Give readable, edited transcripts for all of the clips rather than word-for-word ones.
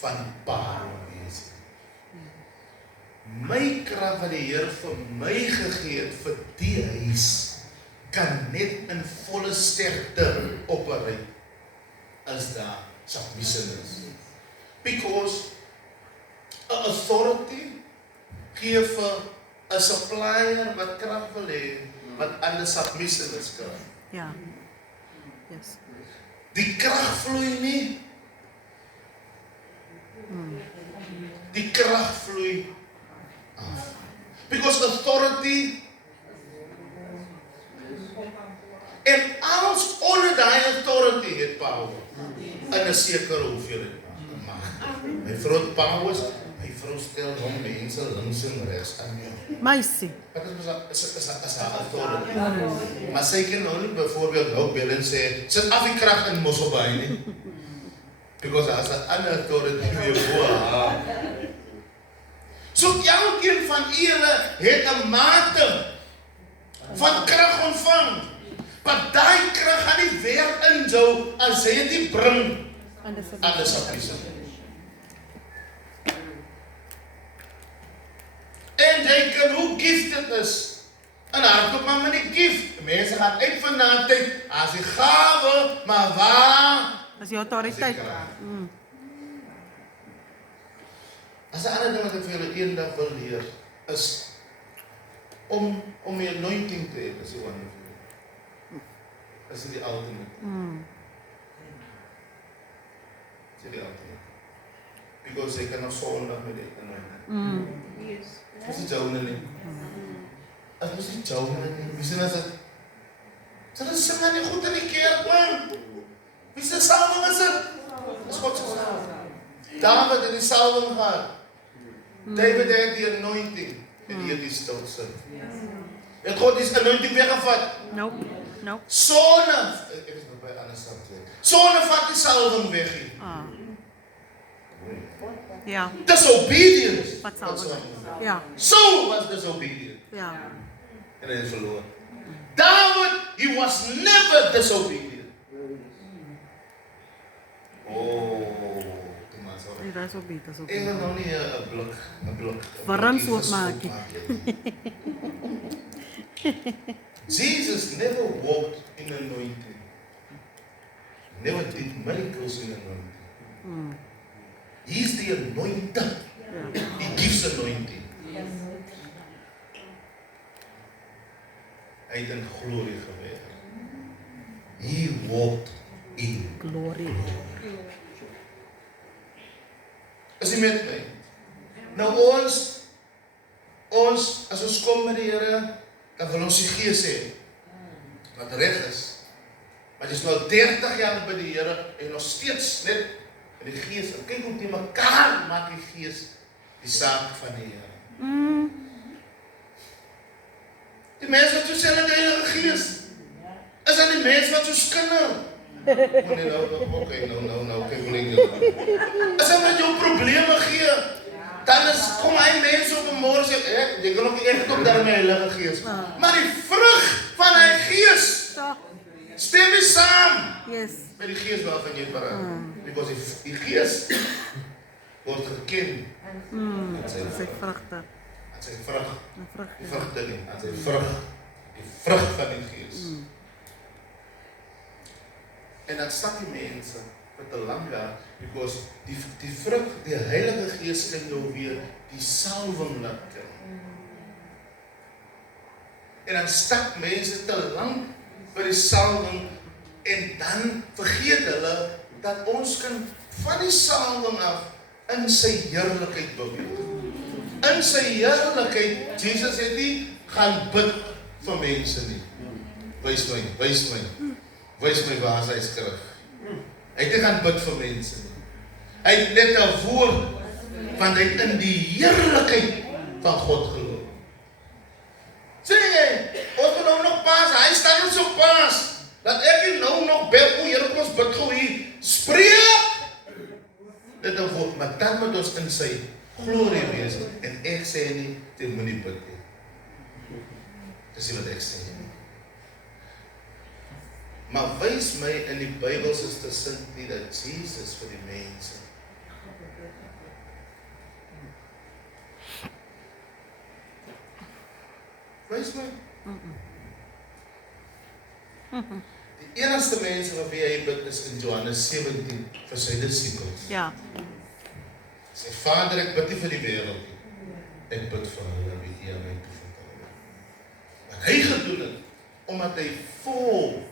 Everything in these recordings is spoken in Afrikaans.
van die paar mense. My krag wat die Here vir my gegee het vir die huis, kan net in volle sterkte operate as daar submission is. Because a authority gee vir 'n supplier wat krag wil hê, wat aan die submission is krag. Ja. Yes. Die krag vloei nie. Die krag vloei af. Because authority en alles onder die authority het power. In 'n sekere hoeveelheid. My vrou het powers, my vrou stel hom mense links en regs aan jou. Meisie. Wat is haar authority? Maar sy kan nou nie byvoorbeeld nou bel en sê, sit af die krag in Mosselbaai nie. Because as 'n ander authority weer voor. So elkeen van julle het 'n mate van krag ontvang. Maar daai krag gaan nie weer injou as jy dit nie bring aan die submission. En jy kan hoe gifted is. En hardop maar met die gift. Mense gaan uit van daai tyd as die gawe, maar waar? As jou autoriteit. As 'n ander ding wat ek vir julle eendag wil leer is om die anointing te hê, is die one. Is die ultimate. Is die ultimate. Because jy kan nog sondig met dit anointing. Dis die joune nie. As dis die joune nie. Wie sien as dit? Dit is sing nie goed in die kerk, man. Wie se salwing is dit? Dis God se salwing. David het die salwing gehad. David het die anointing en die het die stotse. Het God die anointing weggevat? Nope. Sonne, ek is nou by ander stand weer. Sonne vat die salwing weg hier. Ja. Disobedience. Wat salwing? Ja. So was disobedient. Ja. En hy is verloor. David, he was never disobedient. Oh, Die ras op beter so. ek wil nou nie 'n blik. Warm soop maak. Jesus never walked in anointing. Never did miracles in anointing. He's the anointed. He gives anointing. Hy het in glorie gewerk. He walked in glory. Is jy met my? Nou ons as ons kom met die Here, dan wil ons die Gees hê wat reg is. Maar jy's nou 30 jaar by die Here en nog steeds net in die Gees. En kyk hoe die mekaar maak die Gees die saak van die Here. Die mense wat sê hulle die Heilige Gees, is dat die mense wat so skinder. Nou, kyk hoe lê jy. As hy met jou probleme gee, dan kom hy mense op 'n môre sê, jy kan nog nie echt op daarmee Heilige Gees. Maar die vrug van hy Gees, stem nie saam met die Gees waarvan jy praat. Because die Gees word geken aan sy vrugte. Aan sy vrug. Die vrugte nie, aan sy vrug. Die vrug van die Gees. En dan stap die mense met 'n lang jaar, because die vrug, die Heilige Gees kan jou weer die salwing laat kry. En dan stap mense te lank by die salwing en dan vergeet hulle dat ons kan van die salwing af in sy heerlikheid beweeg. In sy heerlikheid, Jesus het nie gaan bid vir mense nie. Wys my waar is hy skrif. Hy het nie gaan bid vir mense nie. Hy het net 'n woord, want hy het in die heerlikheid van God geloof. Sê jy, ons moet nou nog pas, hy staan ons op pas. Dat ek nou nog bel, o Here, kom ons bid gou hier. Spreek! Dit 'n woord, maar dan moet ons in sy glorie wees. En ek sê nie, dit moet nie bid nie. Dis nie wat ek sê nie. Maar wys my in die Bybelse stussend nie dat Jesus vir die mense Wys my. Die enigste mense wat hy bid is in Johannes 17 vir sy disippels. Ja. Sy Vader, ek bid nie vir die wêreld nie. Ek bid vir hulle wie U aan my toevertrou het. Wat hy gedoen het, omdat hy vol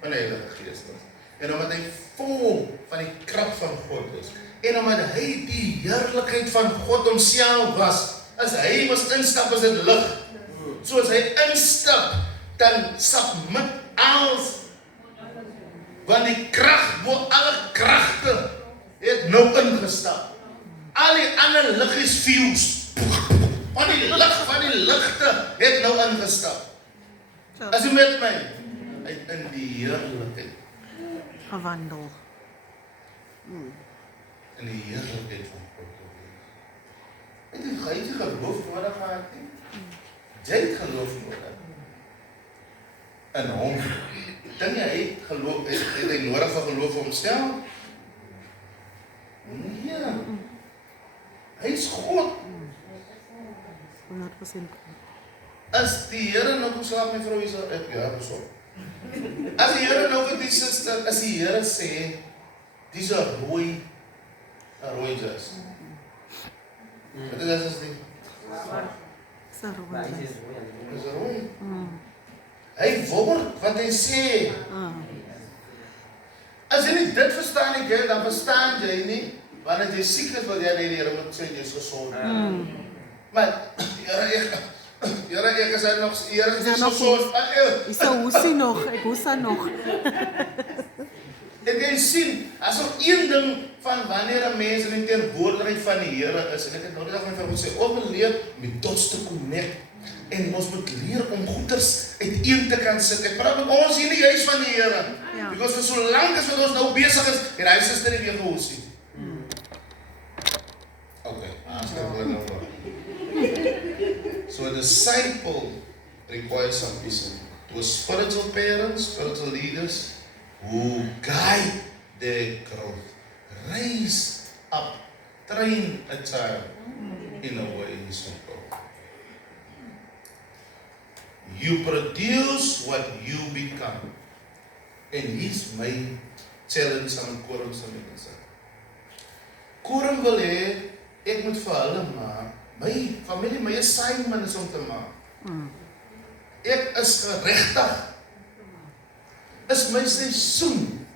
van die Heilige Gees is. En omdat hy vol van die krag van God is. En omdat hy die heerlikheid van God homself was. As hy was instap as dit lig. So as hy instap, dan stap met alles. Want die krag bo alle kragte het nou ingestap. Al die ander liggies fuse. Want die lig van die ligte het nou ingestap. As jy met my, hy het in die heerlikheid Gewandel. in die heerlikheid van God gewees. Het jy geloof nodig gehad nie? Jy het geloof nodig. In hom. Dink jy hy het geloof, het hy nodig van geloof vir homself? Nee. Hy is God. 100%. As die Here nou kom slaap my vrou, ek ja, so. As die Here nou vir die suster, as die Here sê, dis 'n rooi jas. Wat is dit as die? Sa rooi. Dis 'n rooi. Hy word wat hy sê. As jy nie dit verstaan nie, dan verstaan jy nie, wanneer jy siek is, wil jy nie die Here moet sê, jy is gezond. Maar, Here, ek is nog, Here, jy is gezond. Is so hoesie nog, ek hoes dan nog. En jy sien, as er een ding van wanneer 'n mens in die teenwoordigheid van die Here is, en ek het nou die dag met my vrou gesê, ons moet leer met dots te connect, en ons moet leer om goeders uiteen te kan sit. Ek praat met ons hier in die huis van die Here, because vir so lank as wat ons nou besig is, en hy suster nie weer gehoesie. Okay, so a disciple requires some vision. To spiritual parents, spiritual leaders, who guide their growth, raise up, train a child in a way he should go. You produce what you become. And his my challenge aan Koram se mense. Koram wil hê ek moet vir hulle maak. My familie, my assignment is om te maak. Ek is geregtig. Is my seisoen.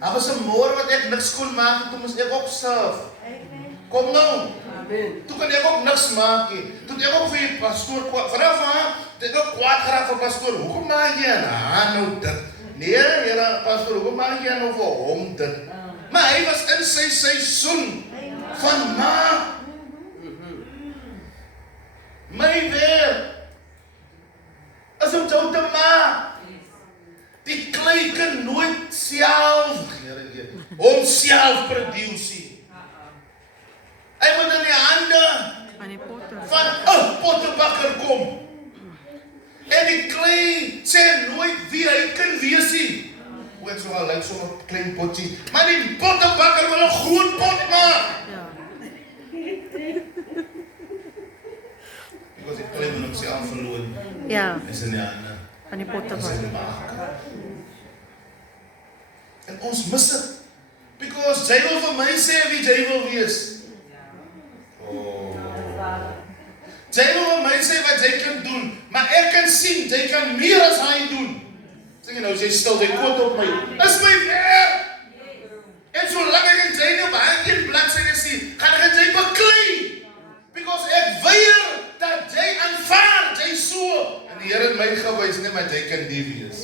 Daar was 'n môre wat ek niks kon maak, toe moes ek opstaan. Kom nou. Amen. Toe kan ek ook niks maak nie. Toe ek ook vir die pastoor vanaf aan, dit ook kwaad geraak vir pastoor. Hoekom maak jy nou dit? Nee, Here, pastoor, hoekom maak jy nou vir hom dit? Maar hy was in sy seisoen van maak. My weer. As om jou te maak. Die klei kan nooit self, homself produce. Hy moet in die hande van 'n pottebakker kom. En die klei sê nooit wie hy kan wees nie. Ek sê al lyk so 'n klein potjie, maar die pottebakker wil 'n groot pot maak. Because die klei moet homself verloon. Ja. Is in die hande van die pottebakker. En ons mis dit. Because jy wil vir my sê wie jy wil wees. Jy wil vir my sê wat jy kan doen, maar ek kan sien, jy kan meer as hy doen. Sê jy nou, jy stil, jy koot op my. Dis my werk. En solank ek en jy nou by een bladsy sien, gaan ek en jy beklei. Because ek weier dat jy aanvaar, jy so. En die Here het my gewys, nie, maar jy kan die wees.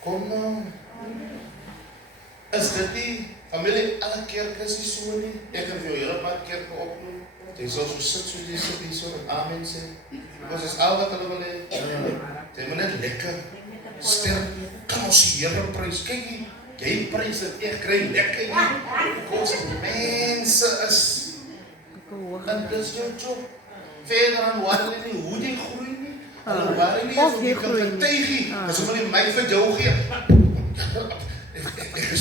Kom nou. Is dit die familie, alle kerk is nie so nie? Ek kan vir jou hele paar kerke opnoem. Jy sal so sit soos jy sit hier so en amen sê. Because is al wat hulle wil hê. Jy moet net lekker sterk kan ons die Here prys. Kyk hier, jy prys dit, ek kry lekker hier. Because mense is en dis jou job. Verder aan waar hulle nie, hoe jy groei nie. Hulle waar nie, of jy kan groei getuig nie. As hulle my vir jou gee.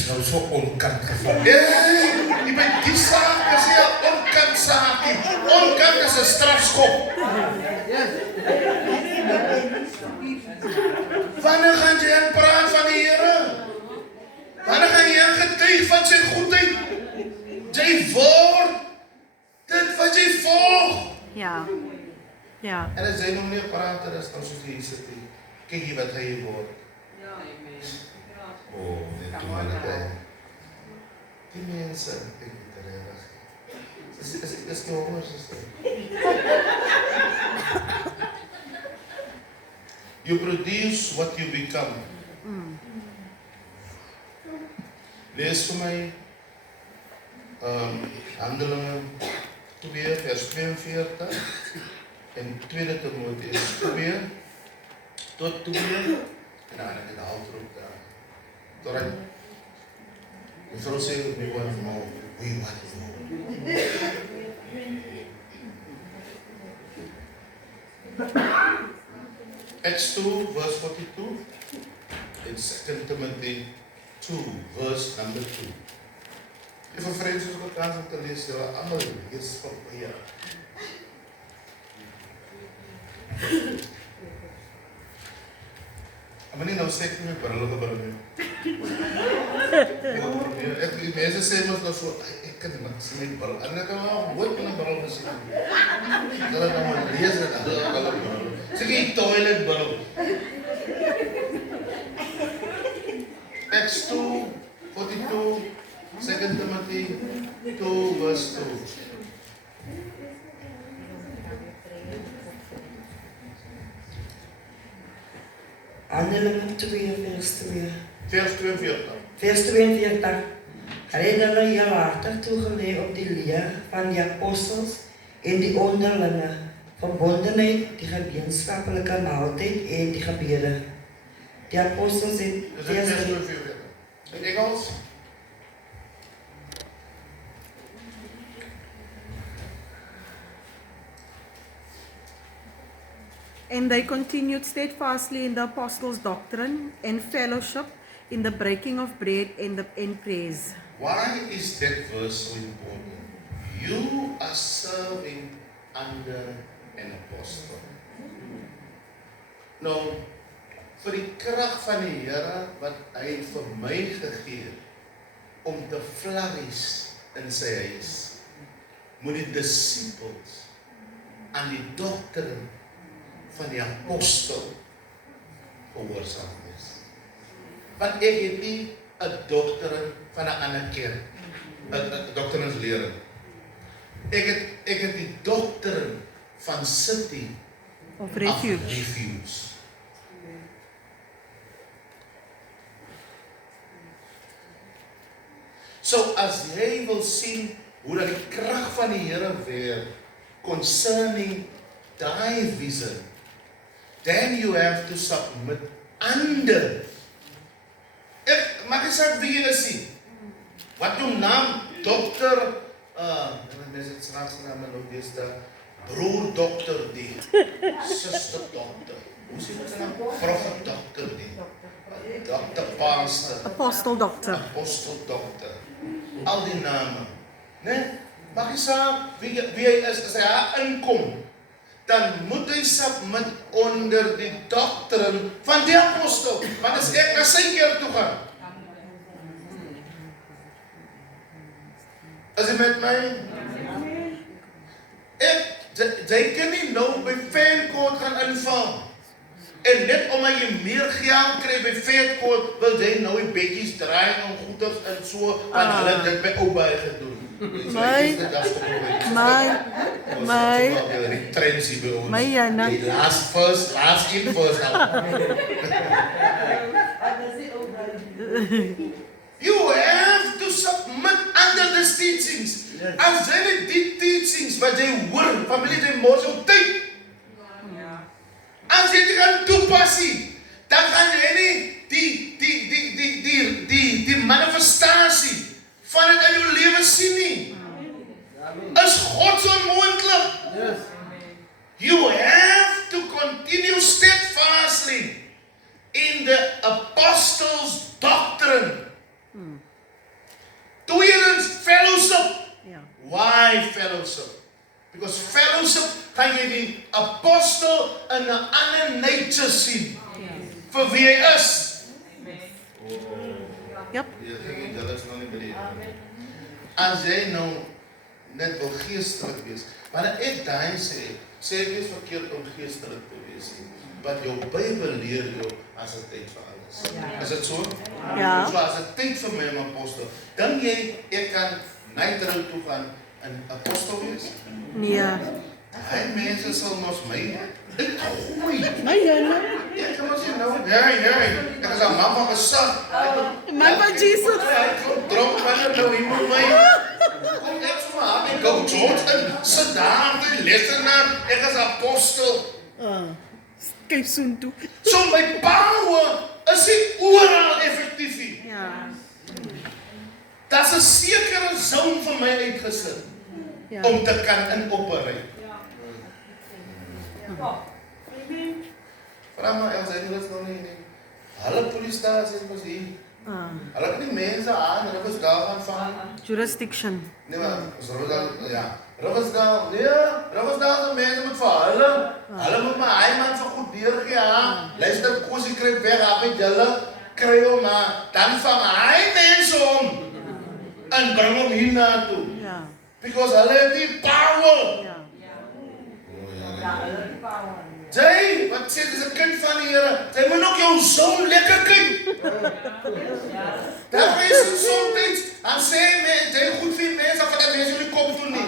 is nou so onkant geval. Jy by die saak is nie 'n onkant saak nie. Onkant is 'n strafskop. Wanneer gaan jy aan praat van die Here? Wanneer gaan jy aan getuig van sy goedheid? Jy word dit wat jy volg. Ja. Ja. En as jy nog nie 'n prater is, dan soos jy hier sit, kyk jy wat hy word. Oh, net toe maar net. Die mense, ek weet dit reg. Dis nie hoors is dit. You produce what you become. Lees vir my Handelinge 2 vers 42 en 2 Timoteus 2 tot 2 en dan het ek het halfroep daar. Totdat die vrou sê, we want more, we want more. Acts 2 verse 42 en 2 Timothy 2 verse number 2. Ek vir vriende soos ek kans om te lees, julle allemaal lees van hier. Maar nie nou sê ek nie my brille gebril nie. Die mense sê mos nou so, ek kan nie sê my bril. En ek kan wel nooit met my bril gesien. Hulle nou maar lees dit, hulle bril. Sê die toilet bril. Acts 2, 42, 2 Timothy 2 verse 2. Handelinge 2 vers 2. Vers 42. Vers 42. Hulle het hulle heel hartig toegelê op die leer van die apostels en die onderlinge verbondenheid, die gemeenskaplike maaltyd en die gebede. Die apostels het Dis vers 42. In Engels? And they continued steadfastly in the apostles' doctrine and fellowship, in the breaking of bread and prayers. Why is that verse so important? You are serving under an apostle. Nou, vir die krag van die Here wat hy het vir my gegee om te flourish in sy huis, moet die disippels aan die doktrine van die apostel gehoorsaam wees. Want ek het nie 'n doktrine van 'n ander kerk, 'n doktrineslering. Ek het die doktrine van City Of refuge. of Refuge. So as jy wil sien hoe dat die krag van die Here werk concerning daai vision, then you have to submit under. Mag ek sê wie jy is? Wat jou naam? Dokter, mense het straks naam nog dis daar. Broer dokter die. Suster dokter. Hoe sê dit nou? Prophet dokter die. Dokter pastor. Apostle doctor. Apostel dokter. Al die name. Né? Mag ek sê wie hy is as hy daar inkom, dan moet hy submit onder die doktrine van die apostel. Want as ek na sy kerk toe gaan, as jy met my, jy kan nie nou by Faircourt gaan inval. En net omdat jy meer geld kry by Faircourt, wil jy nou die bedjies draai en goeders en so, want hulle het dit by Oubaai gedoen. Die trends hier by ons. My Jana. Die last in first out. You have to submit under these teachings. As jy die teachings wat jy hoor, familie jy mos jou tyd. As jy dit gaan toepas, dan gaan jy nie die manifestasie van dit in jou lewe sien nie. Is God so onmoontlik? Yes. You have to continue steadfastly in the apostles' doctrine in 'n ander nature sien vir wie hy is. Yep. Dit is nog nie by die as jy nou net wil geestelik wees, maar ek daai sê ek is verkeerd om geestelik te wees, want jou Bybel leer jou as 'n tyd vir alles. Is dit so? Ja. So as 'n tyd vir my om apostel, dink jy ek kan Nitro toe gaan en apostel wees? Nee. Hy mense sal mos my gooi. My Here. Ek kan mos nie nou, nee, ek is 'n man van gesag. Man van Jesus. Hy kom drop wanneer nou iemand my. Kom net so maar, ek go George en sit daar die lesenaar, ek is apostel. Kyk soontoe. So my power is nie oral effektief nie. Ja. Daar's 'n sekere zone vir my uitgesit Ja. om te kan inoperate. Vra maar Els, hy doen dit nog nie. Hulle polisiestasie was hier. Hulle het nie mense aan, hulle was daar gaan vang. Jurisdiction. Nee maar, ons Roosdal, ja. Roosdal, se mense moet vir hulle. Hulle moet my hy man vir goed deurgee, ja. Luister, Kosie kry weg, hy met julle kry hom maar. Dan vang hy mense om en bring hom hier na toe. Ja. Because hulle het die power. Ja. Jy, wat sê dis 'n kind van die Here. Jy moet ook jou son lekker kyk. Daar is soms dan sê jy goed vir mense of dat mense nie kom toe nie.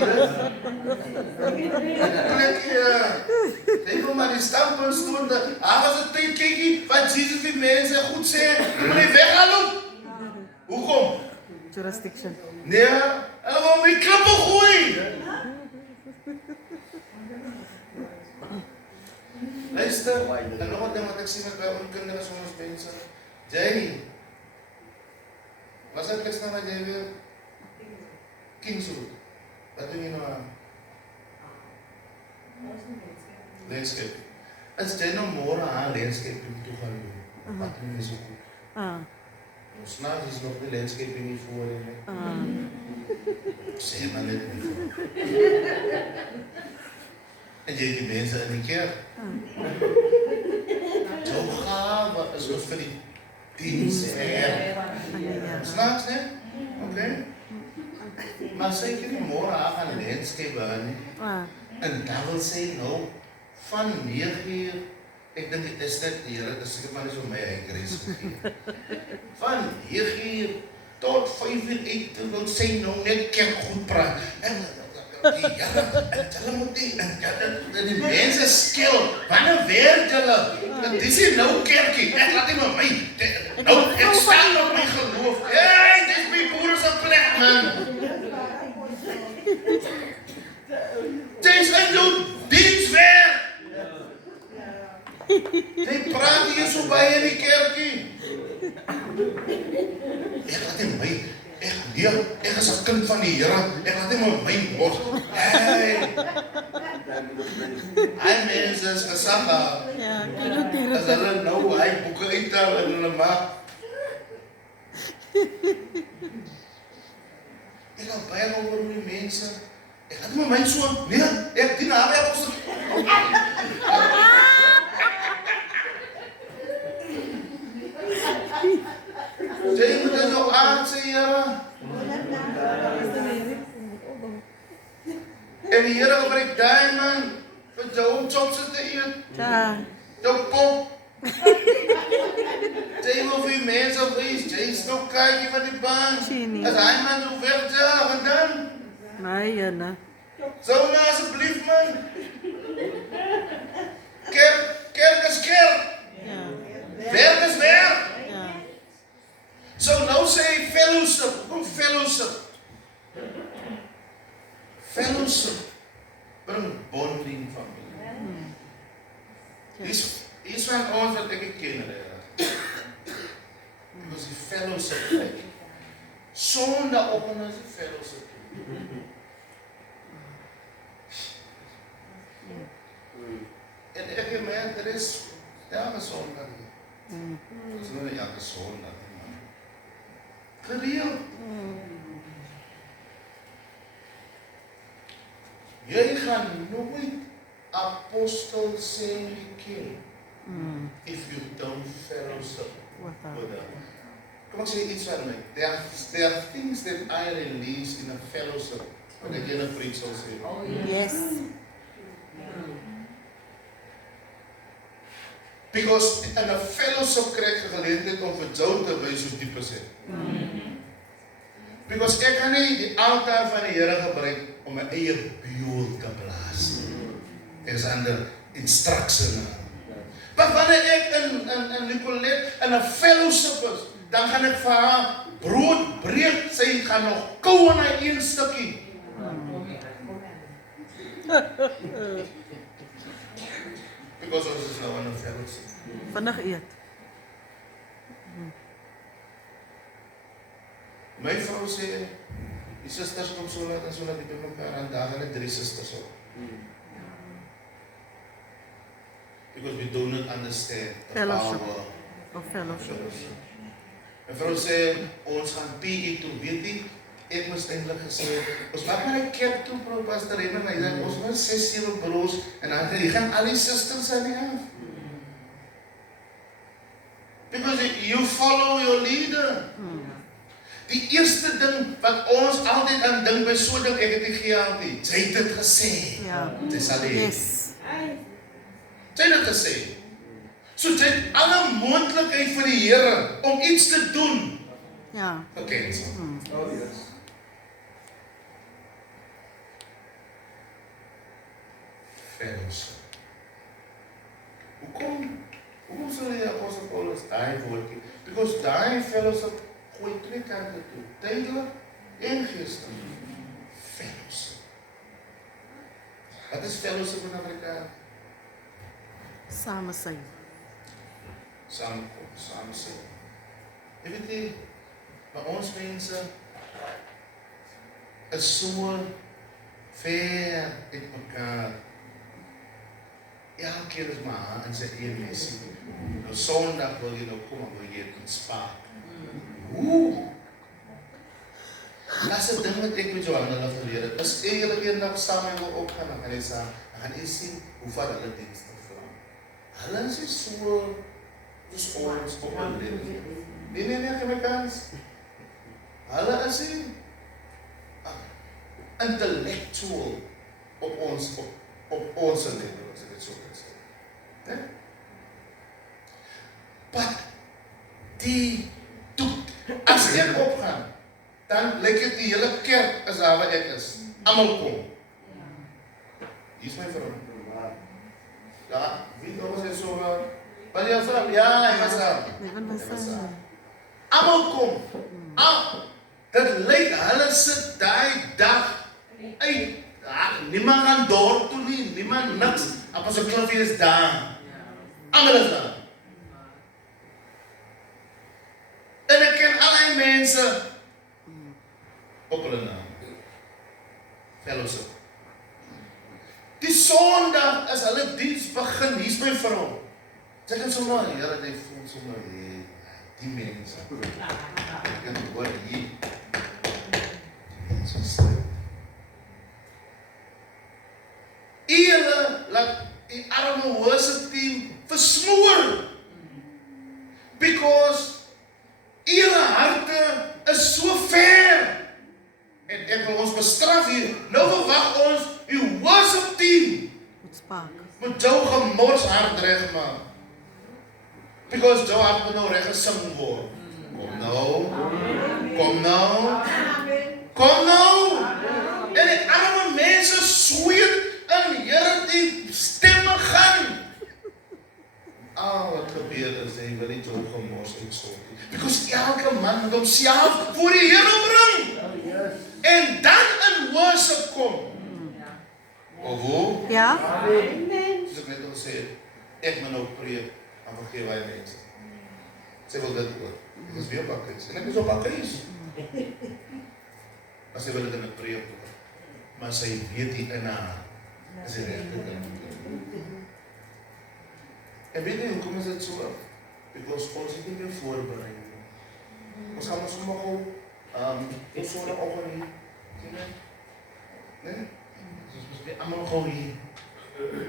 Jy kom maar die standpunt doen. Was 'n tyd kykie wat Jesus vir mense goed sê. Jy moet nie weghaal. Hoekom? Jurisdiction. Nee, hulle wil my klippe gooi. Luister, en nog 'n ding wat ek sien met by ons kinders en ons mense. Jy, was ek nou jy weer Kingswood? Wat doen jy nou aan? Landscape. As jy nou môre aan landscape toe gaan doen, wat doen jy so goed? Ons naam is nog nie landscape nie voor nie. Sê maar net nie voor. En jy die mense in die kerk. Jou gawe is ons vir die diens. Snaaks, ne? Okay. Maar sê ek nie môre aan landscape aan nie. En dan wil sê nou, van 9:00, ek dink dit is net die Here, dis seker maar nie so my eie grace gegee. Van 9:00 tot 5:00 toe wil sê nou net kerk goed praat. En die Here, hulle moet die mense skil. Wanneer werk hulle? Dis nie nou kerkie. Ek laat nie met my. Nou, ek staan op my geloof. Hey, dis my boere se plek, man. Dis in jou dienswerk. Jy praat hier so baie in die kerkie. Ek laat nie my. Ek is 'n kind van die Here. Ek laat nie my word. Hey. Hy mense is gesag. Ja, As hulle nou hy boeke uithaal en hulle maak. Ek al baie oor die mense. Ek laat nie my so. Nee, ek dien haar apostel. Jy moet dit nou aan sê, Here. En die Here gebruik daai man vir jou chopse te eet. Ja. Jou pop. Jy wil vir mense wees, jy is nog kykie van die baan. As hy man so werk ja, en dan? My Here. So nou asseblief man. Kerk is kerk. Ja. Werk is werk. Ja. So nou sê hy fellowship. Kom fellowship. Fellowship bring bonding van my. Is van ons wat ek ken. Dit is die fellowship. Sondag op en is die fellowship. En ek meen, dit is elke Sondag. Dit is nou nie elke Sondag. Gereeld. Jy gaan nooit apostle saying we king if you don't fellowship with them. Kom ek sê iets van my. There are things that I release in a fellowship. Wat ek julle preach sal sê. Yes. Because in a fellowship kry ek geleentheid om vir jou te wys hoe diep is dit. Because ek kan nie die altaar van die Here gebruik om my eie beeld te blaas. Ek is onder instruction. Maar wanneer ek in Nicolette in 'n fellowship is, dan gaan ek vir haar brood breek, sy gaan nog kou in hy een stukkie. Because ons is nou in 'n fellowship. Vinnig eet. My vrou sê, die susters kom so laat en so laat die by mekaar en daar gaan 3 susters op. Because we do not understand the Fellowship. power Of fellowship. My vrou sê, ons gaan PE toe, weet jy, ek moes eindelijk gesê, ons maak maar die kerk toe, Pastor Raymond, hy sê, ons was 6-7 broers, en dan gaan al die sisters aan die af. Because you follow your leader. Die eerste ding wat ons altyd aan dink by so ding, ek het nie gehelp nie. Sy het dit gesê. Ja. Dis alleen. Yes. Sy het dit gesê. So sy het alle moontlikheid vir die Here om iets te doen. Ja. Gekansel. Oh yes. Fellowship. Hoekom sal die apostel Paulus daai woordjie? Because daai fellowship gooi 2 kante toe, tydelik en geestelik. Fellowship. Wat is fellowship in Afrikaans? Same sy. Saamkom, saam sê. Jy weet nie, maar ons mense is so ver uit mekaar. Elke keer is maar in sy eie missie. Nou Sondag wil jy nou kom en wil jy het spaak. Dat is het ding wat ek met Johanna geleer het. As ek julle eendag saam met wil opgaan, dan gaan jy saam, dan gaan jy sien hoe vat hulle dienste vra. Hulle is nie so ons op hulle leven. Nee, ek heb my kans. Hulle is nie intellectual op ons leven, as ek het so kan sê. Nee? But die doet, as ek opgaan, dan lyk het die hele kerk is daar waar ek is. Almal kom. Hier is my vrou. Ja, wie was hy so? Was jy vrou? Ja, hy was daar. Almal kom. Dit lyk, hulle sit die dag uit. Niemand gaan dorp toe nie, niemand niks. Apostel Kliffie is daar. Almal is daar. En ek ken al die mense op hulle naam. Fellowship. Die Sondag as hulle diens begin, hier is my vrou. Sy kan sommer, Here, hy voel sommer, die mense. Ek kan hoor hier. Die mense stil. Julle laat die arme worship team versmoor. Because julle harte is so ver. En ek wil ons bestraf hier. Nou verwag ons die worship team moet jou gemors hart reg maak. Because jou hart moet nou reg gesing word. Kom nou. Kom nou. Kom nou. En die arme mense sweet in Here die stemme gaan. Wat gebeur is, hy wil nie jou gemors uitsort. Because elke man moet homself voor die Here bring. En dan in worship kom. Of hoe? Ja? Soos ek net al gesê het, ek moet nou preek en vergewe hy mense. Sy wil dit hoor. Ek is weer op haar kruis. En ek is op haar kruis. Maar sy wil dit in 'n preek hoor. Maar sy weet die in haar is die regte ding. En weet jy hoekom is dit so? Because ons het nie meer voorberei nie. Ons gaan ons sommer gou ons so 'n oggend hier. Sien jy? Nee? Ons moet weer almal gou hier.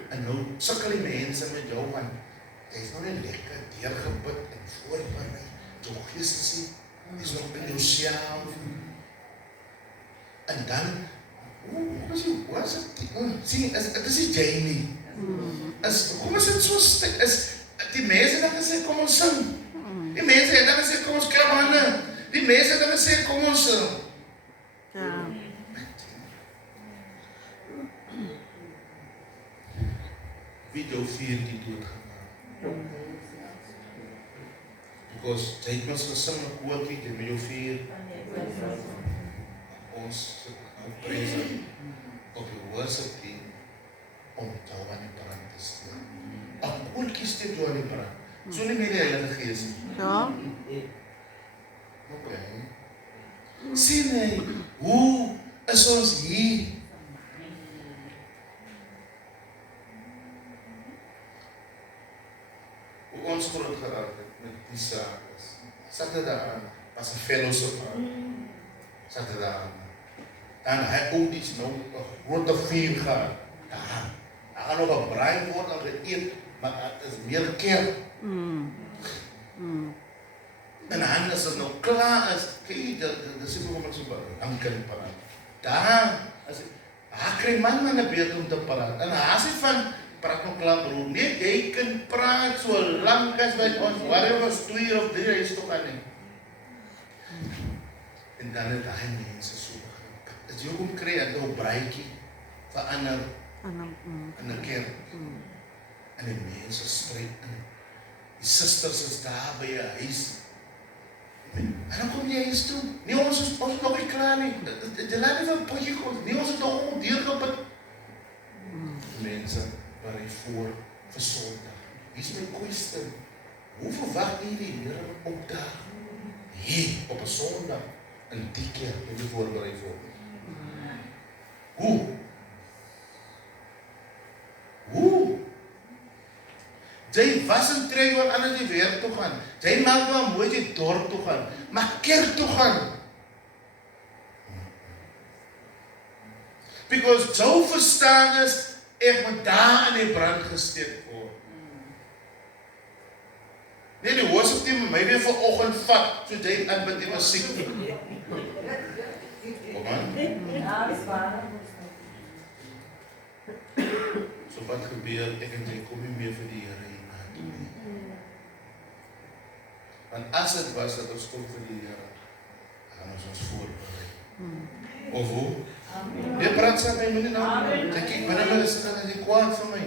En nou sukkel die mense met jou van, jy is nou nie lekker deurgebid en voorberei. Jou gees is nie, jy is nog in jouself. En dan, wat is dit? Sien, het is nie jy nie. Kom is dit so stik, die mense het dan gesê, kom ons sing. Die mense het dan gesê, kom ons klap hande. Die mense het dan gesê, kom ons sing. Ja. Wie jou 4 die dood gemaak. Because jy het ons gesing met koortjie, jy met jou 4. Ons sit prijs op die worship team om jou aan die brand te stel. Ach, koortjie steek jou aan die brand. So nie meer die Heilige Gees nie. Ja. Okay. Sien hy, hoe is ons hier? Hoe ons groot geraak het met die saak is. Saterdag was 'n fellowship aan. Saterdag. En hy ook iets nou 'n groot vuur gehad. Daar gaan nog 'n braai word en geëet, maar dit is meer kerk. En dan as het nou klaar is, kyk, dat sê kom ek so dan kan ek praat. Daar, as hy kry man aan 'n beurt om te praat. En hy sê van praat nog klaar broer. Nee, jy kan praat so lank as wat ons whatever 2 uur of 3 uur is toch aan nie. En dan het hy mense so begin. As jy kom kry dat jou braaitjie verander in 'n kerk. En die mense stryd in. Die susters is daar by 'n huis. En dan kom jy huis toe. Nee, ons is nog nie klaar nie. Die laat nie van potjie kom. Nee, ons het nog om deurgebid. Mense waar hy voor vir Sondag. Hier is my question. Hoe verwag jy die Here opdag? Hier op 'n Sondag in die kerk wat jy voorberei word. Hoe? Jy was en trek wat anders die werk toe gaan. Jy maak maar mooi die dorp toe gaan. Maar kerk toe gaan. Because jou verstaan is, ek moet daar in die brand gesteek word. Nee, die worship team my weer vanoggend vat, so jy aan met die musiek. Kom aan. So wat gebeur, ek en jy kom nie meer vir die Here hier aan toe nie. Want as het was dat ons kom vir die Here, gaan ons voorberei. Of hoe? Jy praat saam met my, moenie nou. Ek kyk binne my is dan as jy kwaad vir my.